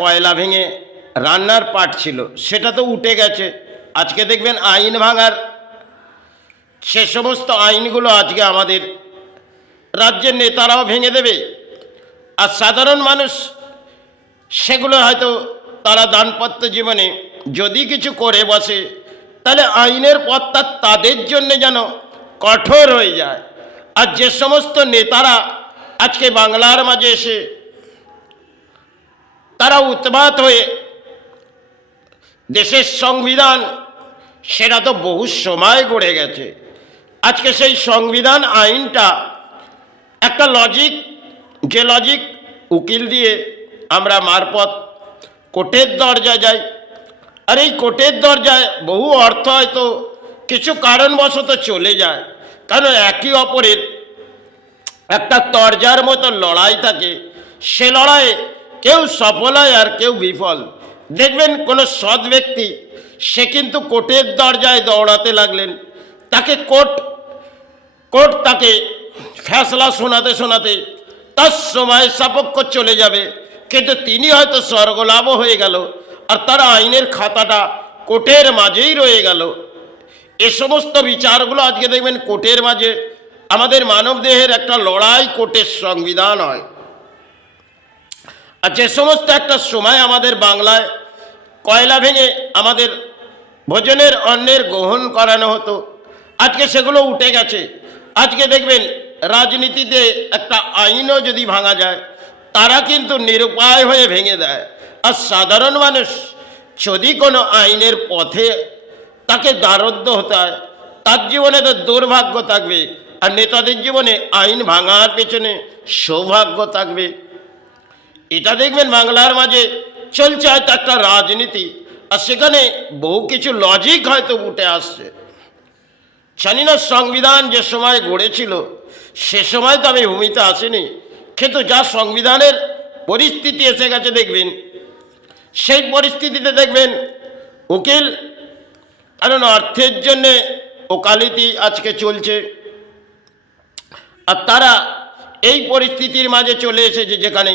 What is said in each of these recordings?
কয়লা ভেঙে রান্নার পাট ছিল, সেটা তো উঠে গেছে। আজকে দেখবেন আইন ভাঙার সে সমস্ত আইনগুলো আজকে আমাদের রাজ্যের নেতারাও ভেঙে দেবে, আর সাধারণ মানুষ সেগুলো হয়তো তারা দানপত্র জীবনে যদি কিছু করে বসে, তাহলে আইনের পথটা তাদের জন্য যেন কঠোর হয়ে যায়। আর যে সমস্ত নেতারা আজকে বাংলার মাঝে এসে তারা উৎপাত হয়ে দেশের সংবিধান, সেটা তো বহু সময় গড়ে গেছে। আজকে সেই সংবিধান আইনটা একটা লজিক, যে লজিক উকিল দিয়ে আমরা মারফত কোর্টের দরজায় যাই, আর এই কোর্টের দরজায় বহু অর্থ হয়তো কিছু কারণবশত চলে যায়, কারণ একে অপরের একটা তরজার মতো লড়াই থাকে। সে লড়াইয়ে কেউ সফল হয় আর কেউ বিফল। দেখবেন কোনো সৎ ব্যক্তি সে কিন্তু কোর্টের দরজায় দৌড়াতে লাগলেন, তাকে কোর্ট তাকে ফেসলা শোনাতে শোনাতে তার সময় সাপেক্ষ চলে যাবে, কিন্তু তিনি হয়তো স্বর্গলাভ হয়ে গেল, আর তার আইনের খাতাটা কোর্টের মাঝেই রয়ে গেল। এ সমস্ত বিচারগুলো আজকে দেখবেন কোর্টের মাঝে আমাদের মানবদেহের একটা লড়াই কোর্টের সংবিধান হয়। আর যে সমস্ত একটা সময় আমাদের বাংলায় কয়লা ভেঙে আমাদের ভোজনের অন্নের গ্রহণ করানো হতো, আজকে সেগুলো উঠে গেছে। আজকে দেখবেন রাজনীতিতে একটা আইনও যদি ভাঙা যায়, তারা কিন্তু নিরুপায় হয়ে ভেঙে দেয়। আর সাধারণ মানুষ যদি কোনো আইনের পথে তাকে দ্বারস্থ হতে হয়, তার জীবনে তো দুর্ভাগ্য থাকবে, আর নেতাদের জীবনে আইন ভাঙার পেছনে সৌভাগ্য থাকবে। এটা দেখবেন বাংলার মাঝে চলছে হয়তো একটা রাজনীতি, আর সেখানে বহু কিছু লজিক হয়তো উঠে আসছে। জানি না সংবিধান যে সময় গড়েছিল সে সময় তো আমি ভূমিতে আসিনি, কিন্তু যা সংবিধানের পরিস্থিতি এসে গেছে দেখবেন, সেই পরিস্থিতিতে দেখবেন উকিল, কারণ অর্থের জন্যে ওকালতি আজকে চলছে, আর তারা এই পরিস্থিতির মাঝে চলে এসেছে যেখানে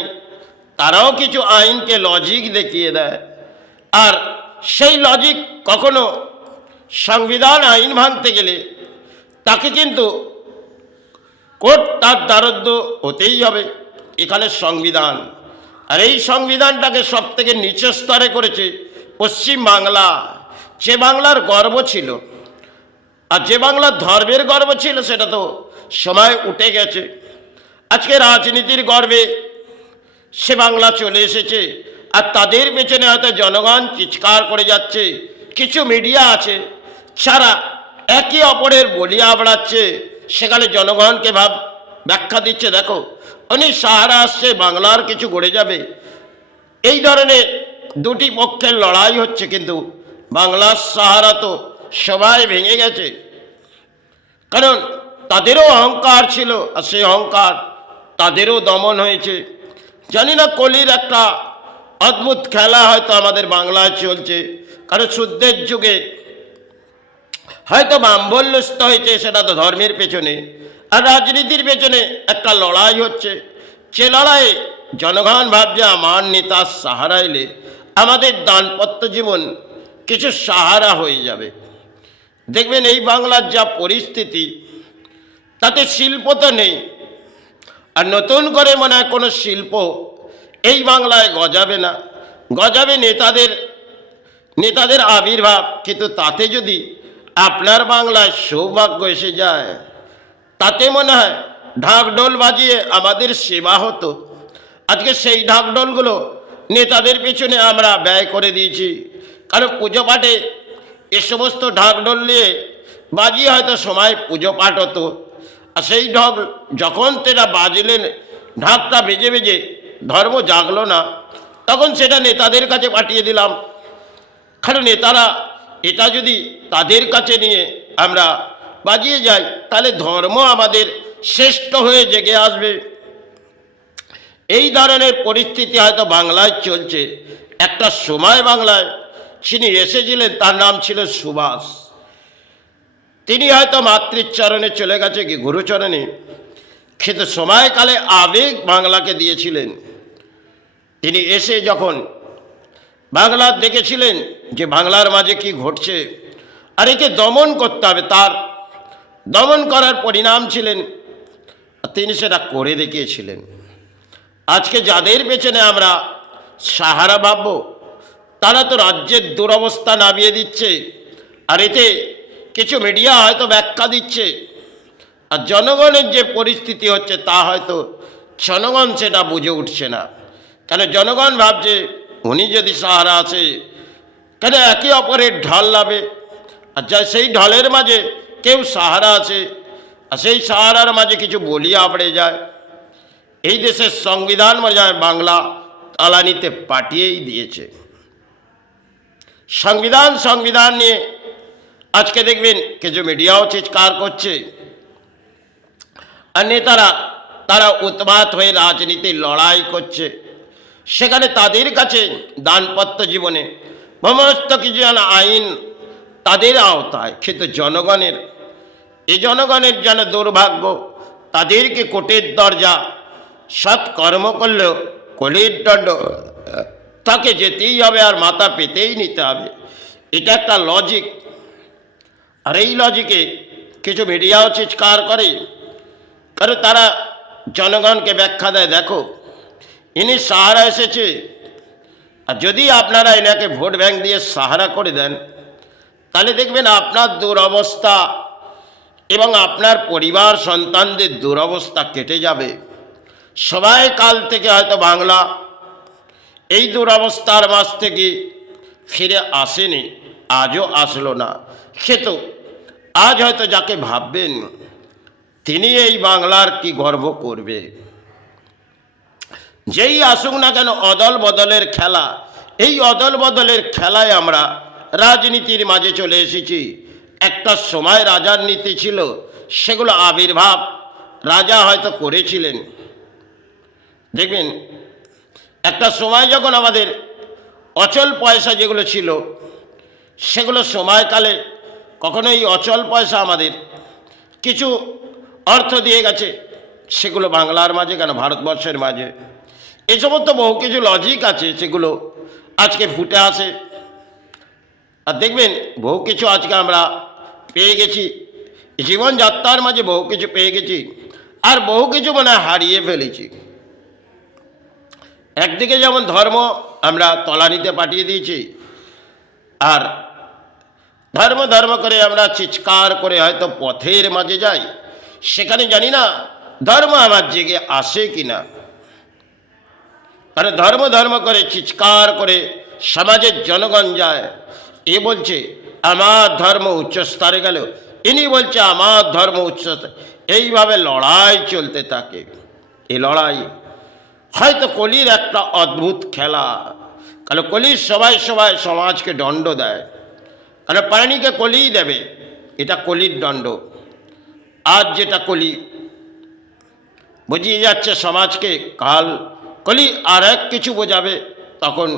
তারাও কিছু আইনকে লজিক দেখিয়ে দেয়, আর সেই লজিক কখনো সংবিধান আইন ভাঙতে গেলে তাকে কিন্তু কোর্ট তার দ্বারস্থ হতেই হবে। এখানে সংবিধান, আর এই সংবিধানটাকে সব থেকে নিচু স্তরে করেছে পশ্চিম বাংলা, যে বাংলার গর্ব ছিল, আর যে বাংলার ধর্মের গর্ব ছিল সেটা তো সময় উঠে গেছে। আজকে রাজনীতির গর্বে সে বাংলা চলে এসেছে, আর তাদের পেছনে হয়তো জনগণ চিৎকার করে যাচ্ছে। কিছু মিডিয়া আছে যারা একে অপরের বলি আবড়াচ্ছে, সেখানে জনগণকে ব্যাখ্যা দিচ্ছে, দেখো উনি সাহারা আসছে, বাংলার কিছু গড়ে যাবে। এই ধরনের দুটি পক্ষের লড়াই হচ্ছে, কিন্তু বাংলার সাহারা তো সবাই ভেঙে গেছে, কারণ তাদেরও অহংকার ছিল, আর সেই অহংকার তাদেরও দমন হয়েছে। জানি না কলির একটা অদ্ভুত খেলা হয়তো আমাদের বাংলায় চলছে, কারণ শুদ্ধের যুগে হয়তো ব্রাহ্মণ্যস্ত হয়েছে, সেটা তো ধর্মের পেছনে, আর রাজনীতির পেছনে একটা লড়াই হচ্ছে। যে লড়াইয়ে জনগণ ভাবছে আমার নেতার সাহারা এলে আমাদের দানপত্য জীবন কিছু সাহারা হয়ে যাবে। দেখবেন এই বাংলার যা পরিস্থিতি, তাতে শিল্প তো নেই, আর নতুন করে মনে হয় কোনো শিল্প এই বাংলায় গজাবে না। গজাবে নেতাদের আবির্ভাব, কিন্তু তাতে যদি আপনার বাংলায় সৌভাগ্য এসে যায়, তাতে মনে হয় ঢাকঢোল বাজিয়ে আমাদের সেবা হতো। আজকে সেই ঢাকঢোলগুলো নেতাদের পেছনে আমরা ব্যয় করে দিয়েছি, কারণ পুজো পাঠে এ সমস্ত ঢাকঢোল নিয়ে বাজিয়ে হয়তো সময় পুজো পাঠ হতো, আর সেই ঢাক যখন তেরা বাজলেন, ঢাকটা বেজে বেজে ধর্ম জাগলো না, তখন সেটা নেতাদের কাছে পাঠিয়ে দিলাম। কারণ নেতারা এটা যদি তাদের কাছে নিয়ে আমরা বাজিয়ে যাই, তাহলে ধর্ম আমাদের শ্রেষ্ঠ হয়ে জেগে আসবে। এই ধরনের পরিস্থিতি হয়তো বাংলায় চলছে। একটা সময় বাংলায় যিনি এসেছিলেন তার নাম ছিল সুভাষ। তিনি হয়তো মাতৃচরণে চলে গেছে কি গুরুচরণে, কিন্তু সময়কালে আবেগ বাংলাকে দিয়েছিলেন। তিনি এসে যখন বাংলা দেখেছিলেন যে বাংলার মাঝে কি ঘটছে, আর একে দমন করতে হবে। তার দমন করার পরিণাম ছিলেন, তিনি সেটা করে দেখিয়েছিলেন। আজকে যাদের পেছনে আমরা সাহারা ভাবব, তারা তো রাজ্যের দুরবস্থা নামিয়ে দিচ্ছে, আর এতে কিছু মিডিয়া হয়তো ব্যাখ্যা দিচ্ছে, আর জনগণের যে পরিস্থিতি হচ্ছে তা হয়তো জনগণ সেটা বুঝে উঠছে না। কেন জনগণ ভাবছে উনি যদি সাহারা আছে, কেন একে অপরের ঢল লাভে, আর যা সেই ঢলের মাঝে কেউ সাহারা আছে, আর সেই সাহারার মাঝে কিছু বলি আবড়ে যায়। এই দেশের সংবিধান মজায় বাংলা তলানিতে পাঠিয়েই দিয়েছে। সংবিধান নিয়ে আজকে দেখবেন কিছু মিডিয়াও চিৎকার করছে, আর নেতারা তারা উৎমাত হয়ে রাজনীতির লড়াই করছে। সেখানে তাদের কাছে দানপত্র জীবনে সমস্ত কিছু আইন তাদের আওতায়, কিন্তু জনগণের যেন দুর্ভাগ্য, তাদেরকে কোর্টের দরজা সৎ কর্ম করলেও কলির দণ্ড তাকে যেতেই হবে, আর মাথা পেতেই নিতে হবে। এটা একটা লজিক, আর এই লজিকে কিছু মিডিয়াও চিৎকার করে, কারণ তারা জনগণকে ব্যাখ্যা দেয়, দেখো ইনি সাহারা এসেছে, আর যদি আপনারা এনাকে ভোট ব্যাংক দিয়ে সাহারা করে দেন, তাহলে দেখবেন আপনার দুরবস্থা এবং আপনার পরিবার সন্তানদের দুরবস্থা কেটে যাবে। সবাই কাল থেকে হয়তো বাংলা এই দুরবস্থার মাঝ থেকে ফিরে আসেনি, আজও আসলো না। সে তো আজ হয়তো যাকে ভাববেন তিনি এই বাংলার কি গর্ব করবে। যেই আসুক না কেন অদল বদলের খেলা, এই অদল বদলের খেলায় আমরা রাজনীতির মাঝে চলে এসেছি। একটা সময় রাজার নীতি ছিল, সেগুলো আবির্ভাব রাজা হয়তো করেছিলেন। দেখবেন একটা সময় যখন আমাদের অচল পয়সা যেগুলো ছিল, সেগুলো সময়কালে কখনো এই অচল পয়সা আমাদের কিছু অর্থ দিয়ে গেছে, সেগুলো বাংলার মাঝে কেন ভারতবর্ষের মাঝে এই সমস্ত বহু কিছু লজিক আছে, সেগুলো আজকে ফুটে আসে। আর দেখবেন বহু কিছু আজকে আমরা পেয়ে গেছি, জীবনযাত্রার মাঝে বহু কিছু পেয়ে গেছি, আর বহু কিছু মানে হারিয়ে ফেলেছি। একদিকে যেমন ধর্ম আমরা তলানিতে পাঠিয়ে দিয়েছি, আর ধর্ম করে আমরা চিৎকার করে হয়তো পথের মাঝে যাই, সেখানে জানি না ধর্ম আমার জেগে আসে কিনা। কারণ ধর্ম করে চিৎকার করে সমাজের জনগণ যায়, এ বলছে আমার ধর্ম উচ্চ স্তরে গেল, ইনি বলছে আমার ধর্ম উচ্চ স্তরে, এইভাবে লড়াই চলতে থাকে। এই লড়াই হয়তো কলির একটা অদ্ভুত খেলা, কারণ কলির সবাই সমাজকে দণ্ড দেয়, কারণ প্রাণীকে কলিই দেবে, এটা কলির দণ্ড। আজ যেটা কলি বুঝিয়ে যাচ্ছে সমাজকে, কাল কলি আর এক কিছু বোঝাবে, তখন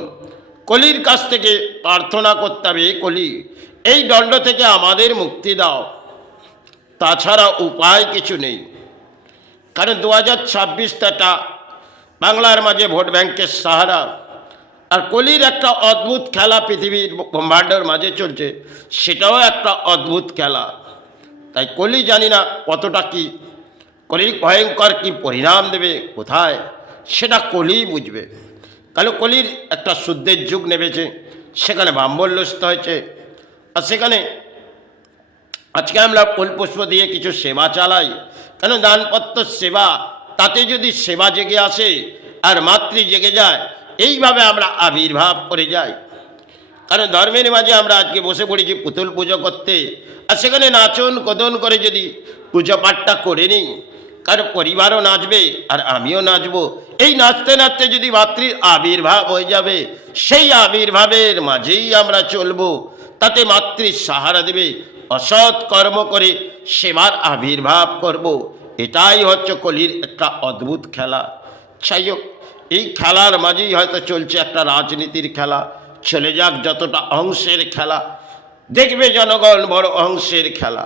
কলির কাছ থেকে প্রার্থনা করতে হবে, কলি এই দণ্ড থেকে আমাদের মুক্তি দাও, তাছাড়া উপায় কিছু নেই। কারণ 2026টা বাংলার মাঝে ভোট ব্যাংকের সাহারা, আর কলির একটা অদ্ভুত খেলা পৃথিবীর ব্রহ্মাণ্ডের মাঝে চলছে, সেটাও একটা অদ্ভুত খেলা। তাই কলি জানি না কতটা কি কলির ভয়ঙ্কর কি পরিণাম দেবে কোথায়, সেটা কলিই বুঝবে। কারণ কলির একটা শুদ্ধের যুগ নেমেছে, সেখানে ব্রাহ্মণ্যস্ত হয়েছে, আর সেখানে আজকে আমরা ফুলপুষ্প দিয়ে কিছু সেবা চালাই, কেন দানপত্র সেবা, তাতে যদি সেবা জেগে আসে আর মাতৃ জেগে যায়, এইভাবে আমরা আবির্ভাব করে যাই। কারণ ধর্মের মাঝে আমরা আজকে বসে পড়েছি পুতুল পুজো করতে, আর সেখানে নাচন কদন করে যদি পুজো পাঠটা করে নিই, কারণ পরিবারও নাচবে আর আমিও নাচবো, এই নাচতে নাচতে যদি মাতৃর আবির্ভাব হয়ে যাবে, সেই আবির্ভাবের মাঝেই আমরা চলবো, তাতে মাতৃর সাহারা দেবে, অসৎ কর্ম করে সেবার আবির্ভাব করব। এটাই হচ্ছে কলির একটা অদ্ভুত খেলা। যাই হোক, এই খেলার মাঝেই হয়তো চলছে একটা রাজনীতির খেলা, চলে যাক যতটা অংশের খেলা, দেখবে জনগণ বড় অংশের খেলা।